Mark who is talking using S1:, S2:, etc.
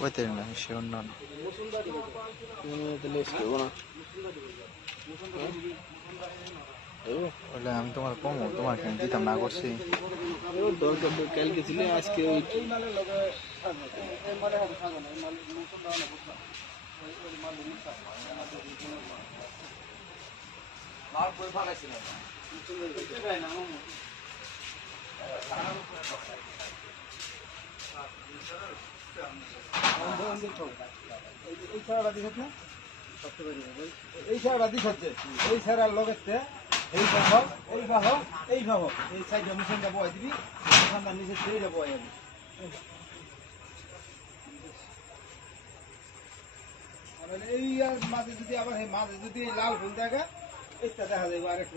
S1: কইতে না সে অন্যান্য বলে আমি তোমার কম তোমার কেন দিতাম না করছি
S2: দরকার কালকে ছিল আজকে ওই
S3: এই ছাড়া না এই ছাড়া দিছ এই ছাড়া লগেতে এই বাহ এই বাহ এই বাহ এই সাইডে মিশনটা বয় দিবি মিশনটা নিচে ছেড়ে বয় যাবি। এই মাঝে যদি আবার মাঝে যদি লাল ফুল দেখা, এইটা দেখা যাবে আরেক